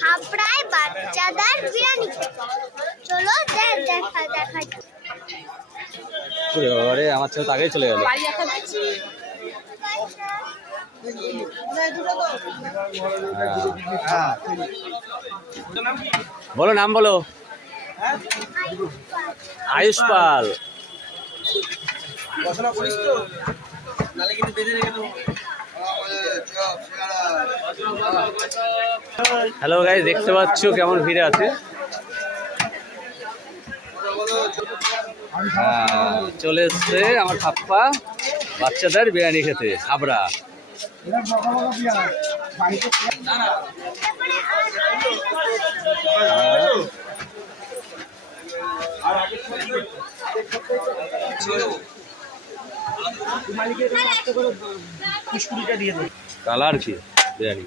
হাবড়ায় বাচ্চাদের বিরিয়ানি খেতে। চলো দেখা দেখা। আরে আমার ছেলে তো আগেই চলে গেল। বলো নাম বলো। আয়ুষ পাল। হ্যালো গাইস, দেখতে পাচ্ছ কেমন ভিড় আছে। চলে এসছে আমার ঠাপ্পা বাচ্চাদের বিরিয়ানি খেতে হাবড়া। কালার কি বিরিয়ানি।